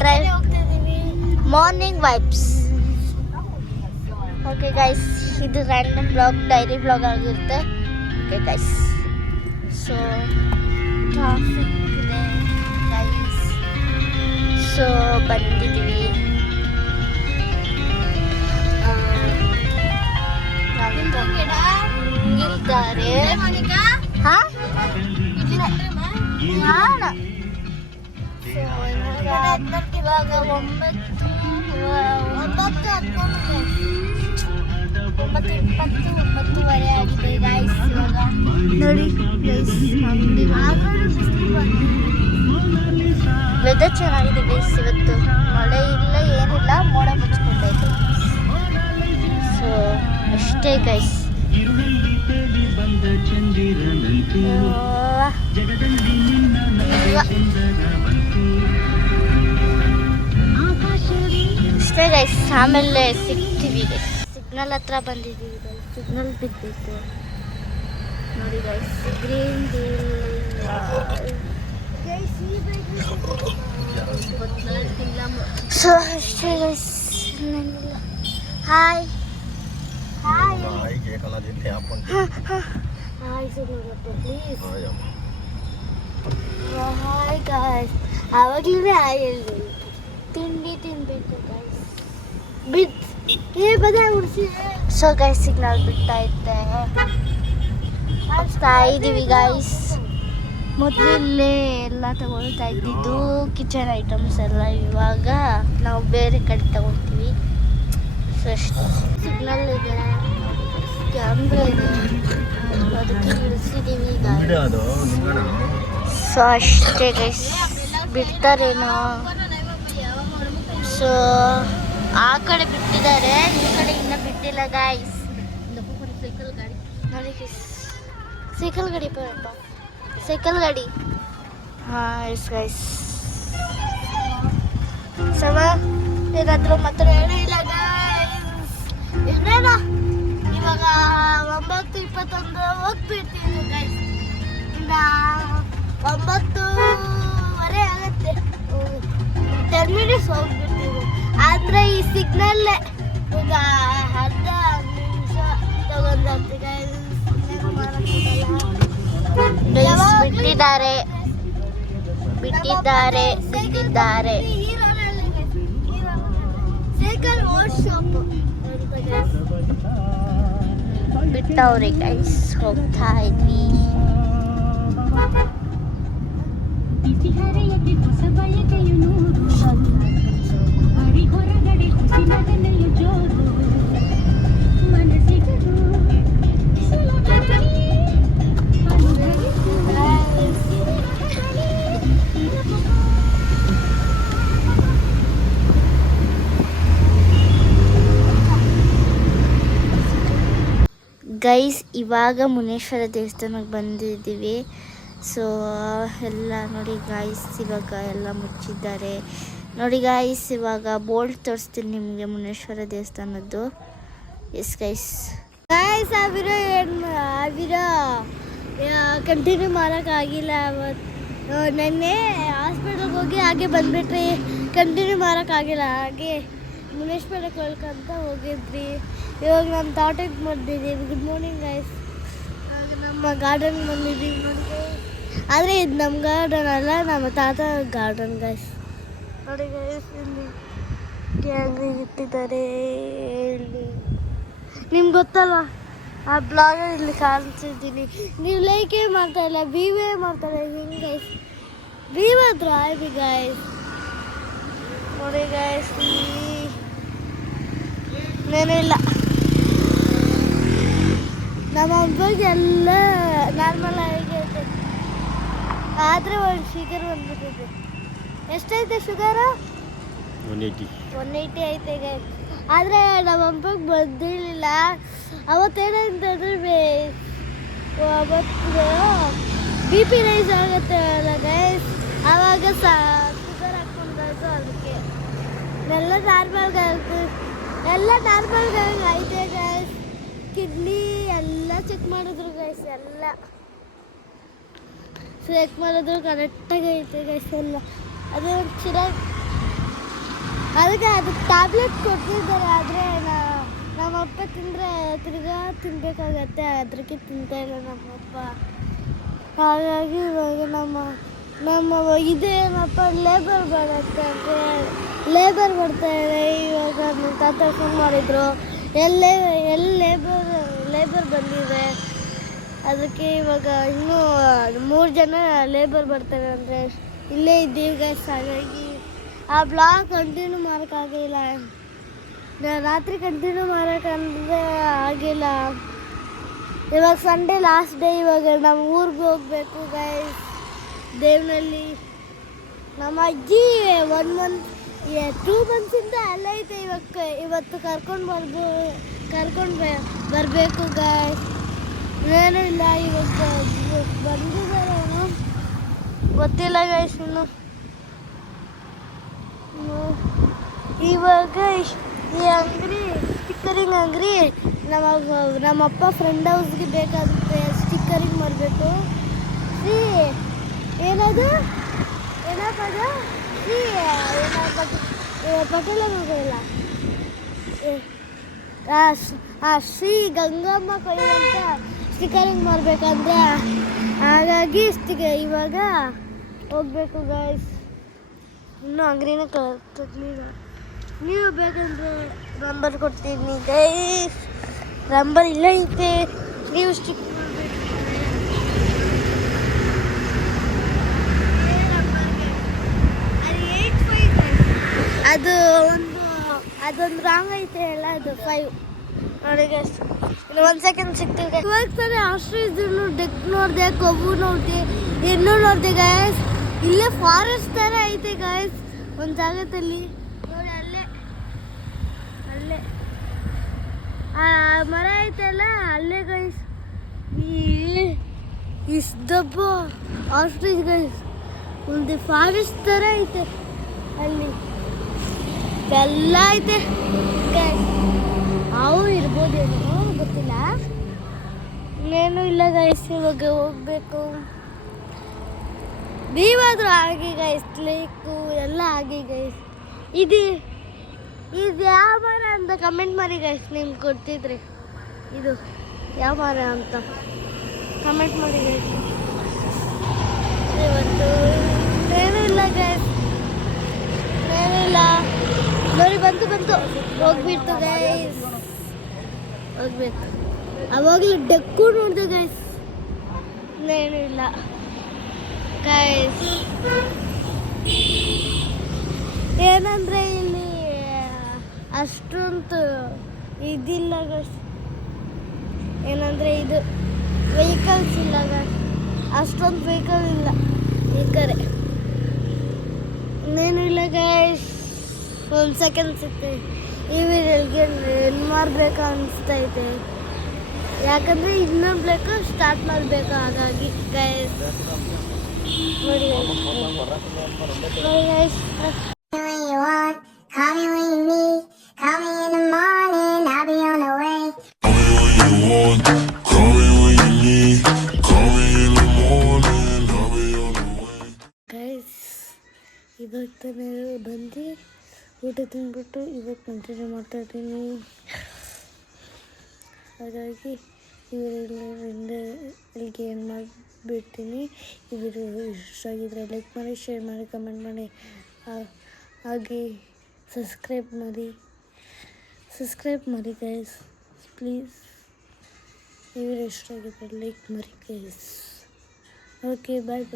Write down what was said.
Drive morning vibes. Okay guys, ಇದು random blog, dairy blog ಆಗಿರುತ್ತೆ. Okay guys, so traffic ಇದೆ guys. So ಬಂದಿದ್ದೀವಿ. ಇದ್ದಾರೆ ಇವಾಗ 9:20 ಆಗಿದೆ ಗೈಸ್. ಇವಾಗ ನೋಡಿ ಗೈಸ್, ವೆದರ್ ಚೆನ್ನಾಗಿದೆ ಗೈಸ್. ಇವತ್ತು ಮಳೆ ಇಲ್ಲ, ಏನಿಲ್ಲ, ಮೋಡ ಮುಚ್ಕೊಂಡೈತೆ. ಸೊ ಅಷ್ಟೇ ಗೈಸ್. ಅಷ್ಟೇ ಗೈಸ್, ಆಮೇಲೆ ಸಿಗ್ತೀವಿ ಗೈಸ್. ಸಿಗ್ನಲ್ ಹತ್ರ ಬಂದಿದ್ದೀವಿ ಗೈಸ್. ಸಿಗ್ನಲ್ ಬಿದ್ದೈತೆ ನೋಡಿ ಗೈಸ್. ಗ್ರೀನ್ ಸೊ ಅಷ್ಟೇ guys. Hi hi hi guys. ಆವಾಗಲೇ ಹಾಯ್ ಹೇಳಿ. ತಿಂಡಿ ತಿನ್ಬೇಕು ಗೈಸ್. ಸೊ ಗೈಸ್, ಸಿಗ್ನಲ್ ಬಿಟ್ಟೈತೆ, ಹೋಗ್ತಾ ಇದ್ದೀವಿ ಗೈಸ್. ಮೊದಲು ಇಲ್ಲೇ ಎಲ್ಲ ತಗೊಳ್ತಾ ಇದ್ದಿದ್ದು ಕಿಚನ್ ಐಟಮ್ಸ್ ಎಲ್ಲ. ಇವಾಗ ನಾವು ಬೇರೆ ಕಡೆ ತಗೊಳ್ತೀವಿ. ಸೊ ಅಷ್ಟೇ. ಸಿಗ್ನಲ್ ಇದೆ, ಕ್ಯಾಮ್ರಾ ಇದೆ, ಅದಕ್ಕೆ ಇಳಿಸಿದ್ದೀವಿ ಗೈಸ್. ಸೊ ಅಷ್ಟೇ ಗೈಸ್, ಬಿಡ್ತಾರೇನೋ. ಸೊ ಆ ಕಡೆ ಬಿಟ್ಟಿದ್ದಾರೆ, ಈ ಕಡೆ ಇನ್ನೂ ಬಿಟ್ಟಿಲ್ಲ ಗೈಸ್. ನೋಡಿ ಗೈಸ್, ಸೈಕಲ್ ಗಾಡಿ ಬರಪ್ಪ, ಸೈಕಲ್ ಗಾಡಿ. ಹಾಂ ಎಸ್ ಗೈಸ್. ಸಮ ಏನಾದರೂ ಮಾತ್ರ ಹೇಳಿಲ್ಲ ಗೈಸ್. ಇನ್ನೇನ ಇವಾಗ 9:21 ಹೋಗ್ಬಿಡ್ತೀವಿ ಗೈಸ್. ಇನ್ನು 9:30 ಆಗುತ್ತೆ. 10 ಮಿನಿಟ್ಸ್ ಹೋಗ್ಬಿಡ್ತೀವಿ. ಆದರೆ ಈ ಸಿಗ್ನಲ್ ಈಗ ಅರ್ಧ ನಿಮಿಷ ತಗೊಂಡಂತೆ ಗೈಸ್. ಬಿಟ್ಟಿದ್ದಾರೆ ಬಿಟ್ಟಿದ್ದಾರೆ ಬಿಟ್ಟಿದ್ದಾರೆ. ಸೈಕಲ್ ವರ್ಕ್ಶಾಪ್ ಬಿಟ್ಟವ್ರೆ ಗೈಸ್. ಹೋಗ್ತಾ ಇದ್ವಿ. ಗೈಸ್, ಇವಾಗ ಮುನೇಶ್ವರ ದೇವಸ್ಥಾನಕ್ಕೆ ಬಂದಿದ್ದೀವಿ. ಸೊ ಎಲ್ಲ ನೋಡಿ ಗಾಯ್ಸ್, ಇವಾಗ ಎಲ್ಲ ಮುಚ್ಚಿದ್ದಾರೆ ನೋಡಿ ಗಾಯ್ಸ್. ಇವಾಗ ಬೋರ್ಡ್ ತೋರಿಸ್ತೀನಿ ನಿಮಗೆ ಮುನೇಶ್ವರ ದೇವಸ್ಥಾನದ್ದು. Yes guys. ಗಾಯ್ಸ್, ಅವಿರೋ ಕಂಟಿನ್ಯೂ ಮಾಡೋಕ್ಕಾಗಿಲ್ಲ. ನೆನ್ನೆ ಹಾಸ್ಪಿಟಲ್ಗೆ ಹೋಗಿ ಹಾಗೆ ಬಂದುಬಿಟ್ರಿ. ಕಂಟಿನ್ಯೂ ಮಾಡೋಕ್ಕಾಗಿಲ್ಲ. ಹಾಗೆ ಮುನೇಶ್ವರಕ್ಕೆ ಹೋಗ್ಕಂತ ಹೋಗಿದ್ವಿ. ಇವಾಗ ನಮ್ಮ ತೋಟಕ್ಕೆ ಬಂದಿದ್ದೀವಿ. Good morning guys. ಹಾಗೆ ನಮ್ಮ ಗಾರ್ಡನ್ಗೆ ಬಂದಿದ್ದೀವಿ ನೋಡಿ. ಆದರೆ ಇದು ನಮ್ಮ ಗಾರ್ಡನ್ ಅಲ್ಲ, ನಮ್ಮ ತಾತ ಗಾರ್ಡನ್ ಗೈಸ್. ನೋಡಿ ಗೈಸ್, ಇಲ್ಲಿ ಗ್ಯಾಂಗ್ ಇಟ್ಟಿದ್ದಾರೆ. ಇಲ್ಲಿ ನಿಮ್ಗೆ ಗೊತ್ತಲ್ವಾ, ಆ ಬ್ಲಾಗರ್ ಇಲ್ಲಿ ಕಾಣಿಸಿದ್ದೀನಿ. ನೀವು ಲೈಕೇ ಮಾಡ್ತಾಯಿಲ್ಲ, ವಿವೇ ಮಾಡ್ತಾರೆ. ಹಿಂಗೆ ಗೈಸ್, ವಿ ಮಾತ್ರ ಆಯ್ತು ಗೈಸ್. ನೋಡಿ ಗೈಸ್, ಏನಿಲ್ಲ, ನಮ್ಮ ಅಬ್ಬಗೆ ಎಲ್ಲ ನಾರ್ಮಲ್ ಆಗೈತೆ. ಆದರೆ ಒಂದು ಶುಗರ್ ಬಂದ್ಬಿಟ್ಟಿದೆ. ಎಷ್ಟೈತೆ ಶುಗರು? 180 ಐತೆ ಗೈಸ್. ಆದರೆ ನಮ್ಮ ಅಬ್ಬಗೆ ಬಂದಿರಲಿಲ್ಲ. ಅವತ್ತೇನಂತಂದ್ರೆ ಅವತ್ತು BP ರೈಸ್ ಆಗುತ್ತೆ ಅಲ್ಲ ಗೈಸ್, ಆವಾಗ ಶುಗರ್ ಹಾಕ್ಕೊಂಡಾಯ್ತು. ಅದಕ್ಕೆ ಎಲ್ಲ ನಾರ್ಮಲ್ಗೆ ಐತೆ ಗೈಸ್. ಕಿಡ್ನಿ ಎಲ್ಲ ಚೆಕ್ ಮಾಡಿದ್ರು ಗೈಸ್. ಎಲ್ಲ ಚೆಕ್ ಮಾಡಿದ್ರು ಕರೆಕ್ಟಾಗಿ ಐತೆ ಗೈಸ್ ಎಲ್ಲ. ಅದೇ ಒಂದು ಅದಕ್ಕೆ ಅದಕ್ಕೆ ಟ್ಯಾಬ್ಲೆಟ್ ಕೊಟ್ಟಿದ್ದಾರೆ. ಆದರೆ ನಮ್ಮಪ್ಪ ತಿಂದರೆ ತಿರ್ಗಾ ತಿನ್ನಬೇಕಾಗತ್ತೆ, ಅದಕ್ಕೆ ತಿಂತಾಯಿಲ್ಲ ನಮ್ಮಪ್ಪ. ಹಾಗಾಗಿ ಇವಾಗ ನಮ್ಮ ಇದೇನಪ್ಪ ಲೇಬರ್ ಬರುತ್ತೆ ಅಂದರೆ ಲೇಬರ್ ಬರ್ತಾಯಿದೆ. ಇವಾಗ ನನ್ನ ತಾತ ಫೋನ್ ಮಾಡಿದರು, ಎಲ್ಲಿ ಲೇಬರ್ ಬಂದಿದೆ, ಅದಕ್ಕೆ ಇವಾಗ ಇನ್ನೂ 3 ಜನ ಲೇಬರ್ ಬರ್ತಾರೆ ಅಂದರೆ ಇಲ್ಲೇ ಇದ್ದೀವಿ ಗೈಸ್. ಹಾಗಾಗಿ ಆ ಬ್ಲಾಗ್ ಕಂಟಿನ್ಯೂ ಮಾಡೋಕ್ಕಾಗಿಲ್ಲ, ರಾತ್ರಿ ಕಂಟಿನ್ಯೂ ಮಾಡೋಕ್ಕಂದ್ರೆ ಆಗಿಲ್ಲ. ಇವಾಗ ಸಂಡೇ ಲಾಸ್ಟ್ ಡೇ. ಇವಾಗ ನಮ್ಮ ಊರಿಗೆ ಹೋಗಬೇಕು ಗೈಸ್, ದೇವನಹಳ್ಳಿ. ನಮ್ಮ ಅಜ್ಜಿ 1 ಮಂತ್ 2 ಮಂತ್ಸಿಂದ ಅಲ್ಲೇ ಐತೆ. ಇವತ್ತು ಕರ್ಕೊಂಡು ಬರಬೇಕು ಗೈಸ್. ಏನೂ ಇಲ್ಲ, ಇವಾಗ ಬಂದಿದ್ದಾರೆ ಗೊತ್ತಿಲ್ಲ ಗೈಸ್ ಇನ್ನು. ಇವಾಗ ಈ ಅಂಗಡಿ ಸ್ಟಿಕ್ಕರಿಂಗ್ ಅಂಗಡಿ ನಮ್ಮಪ್ಪ ಫ್ರೆಂಡ್ ಹೌಸ್ಗೆ ಬೇಕಾಗುತ್ತೆ ಸ್ಟಿಕ್ಕರಿಂಗ್ ಮಾಡಬೇಕು. ಏನದು ಪಟೇಲ ಮಗಲ್ಲ, ಶ್ರೀ ಗಂಗಮ್ಮ ಕೊಯ್ಲು ಅಂತ ಸ್ಟಿಕ್ಕರಿಂಗ್ ಮಾಡಬೇಕಂದ್ರೆ, ಹಾಗಾಗಿ ಇವಾಗ ಹೋಗ್ಬೇಕು ಗೈಸ್. ಇನ್ನೂ ಅಂಗಡಿನ ಕಲಿಲ್ಲ. ನೀವು ಬೇಕಂದರೆ ನಂಬರ್ ಕೊಡ್ತೀನಿ ಗೈಸ್, ನಂಬರ್ ಇಲ್ಲ ಐತೆ, ನೀವು ಸ್ಟಿಕ್ ಮಾಡಬೇಕು. ಅದೊಂದು ರಾಂಗ್ ಐತೆ ಅಲ್ಲ, ಅದು 5 ನೋಡಿ ಗೈಸ್. ಇನ್ನು 1 ಸೆಕೆಂಡ್ ಸಿಗ್ತೀವಿ. ಇವಾಗ ಸರಿ ಆಸ್ಟ್ರಿಚ್ ಡೆಕ್ ನೋಡಿದೆ, ಕೊಬ್ಬು ನೋಡಿದೆ, ಇನ್ನೂ ನೋಡಿದೆ ಗೈಸ್. ಇಲ್ಲೇ ಫಾರೆಸ್ಟ್ ಥರ ಐತೆ ಗೈಸ್ ಒಂದು ಜಾಗದಲ್ಲಿ ನೋಡಿ. ಅಲ್ಲೇ ಆ ಮರ ಐತೆಲ್ಲ ಅಲ್ಲೇ ಗೈಸ್. ಇಷ್ಟಪ್ಪ ಆಸ್ಟ್ರಿಚ್ ಗೈಸ್, ಒಂದು ಫಾರೆಸ್ಟ್ ಥರ ಐತೆ ಅಲ್ಲಿ, ಎಲ್ಲ ಐತೆ ಗೈಸ್. ಅವು ಇರ್ಬೋದೇನೋ ಗೊತ್ತಿಲ್ಲ, ಇನ್ನೇನು ಇಲ್ಲ ಗೈಸ್. ಇವಾಗ ಹೋಗ್ಬೇಕು. ನೀವಾದರೂ ಆಗಿ ಗೈಸ್, ಲೈಕು ಎಲ್ಲ ಆಗಿ ಗೈಸ್. ಇದು ಯಾವ ಮರ ಅಂತ ಕಮೆಂಟ್ ಮಾಡಿ ಗೈಸ್, ನಿಮ್ಗೆ ಕೊಡ್ತಿದ್ರಿ ಇದು ಯಾವ ಮರ ಅಂತ ಕಮೆಂಟ್ ಮಾಡಿ ಗೈಸ್. ಇವತ್ತು ಏನೂ ಇಲ್ಲ ಗೈಸ್, ಏನೂ ಇಲ್ಲ ನೋಡಿ. ಬಂತು ಹೋಗ್ಬಿಡ್ತು ಗೈಸ್, ಹೋಗ್ಬೇಕು. ಅವಾಗಲೂ ಡೆಕ್ಕು ನೋಡಿದೆ ಗೈಸ್, ಏನೂ ಇಲ್ಲ ಗೈಸ್. ಏನಂದರೆ ಇಲ್ಲಿ ಅಷ್ಟೊಂದು ಇದಿಲ್ಲ ಗೈಸ್, ಏನಂದರೆ ಇದು ವೆಹಿಕಲ್ಸ್ ಇಲ್ಲ ಗೈಸ್, ಅಷ್ಟೊಂದು ವೆಹಿಕಲ್ ಇಲ್ಲ ಈ ಕಡೆ. ಇನ್ನೇನು ಇಲ್ಲ ಗೈಸ್. 1 ಸೆಕೆಂಡ್ ಸಿಗ್ತೈತೆ. ಈ ವಿಡಿಯೋಗೆ ಏನು ಮಾಡಬೇಕು ಅನಿಸ್ತೈತೆ, ಯಾಕಂದರೆ ಇನ್ನೊಂದು ಬೇಕು ಸ್ಟಾರ್ಟ್ ಮಾಡಬೇಕು. ಹಾಗಾಗಿ ಗೈಸ್ ನೋಡಿ guys. Call me when you need, call me in the morning, I'll be on the way. Call me when you want, call me when you need, call me in the morning, I'll be on the way. Guys, ಇವಾಗ ತಾನೇ ಬಂದು ಊಟ ತಿಂದ್ಬಿಟ್ಟು ಇವಾಗ continue ಮಾಡ್ತಾಯಿದ್ದೀನಿ. ಹಾಗಾಗಿ ಇಲ್ಲಿಗೆ ಏನು ಮಾಡಿಬಿಡ್ತೀನಿ. ಈ ವಿಡಿಯೋ ಇಷ್ಟ ಆಗಿದ್ರೆ ಲೈಕ್ ಮಾಡಿ, ಶೇರ್ ಮಾಡಿ, ಕಮೆಂಟ್ ಮಾಡಿ, ಹಾಗೆ ಸಬ್ಸ್ಕ್ರೈಬ್ ಮಾಡಿ ಗೈಸ್ ಪ್ಲೀಸ್. ಈ ವಿಡಿಯೋ ಇಷ್ಟ ಆಗಿದ್ರೆ ಲೈಕ್ ಮಾಡಿ ಗೈಸ್. ಓಕೆ, ಬಾಯ್.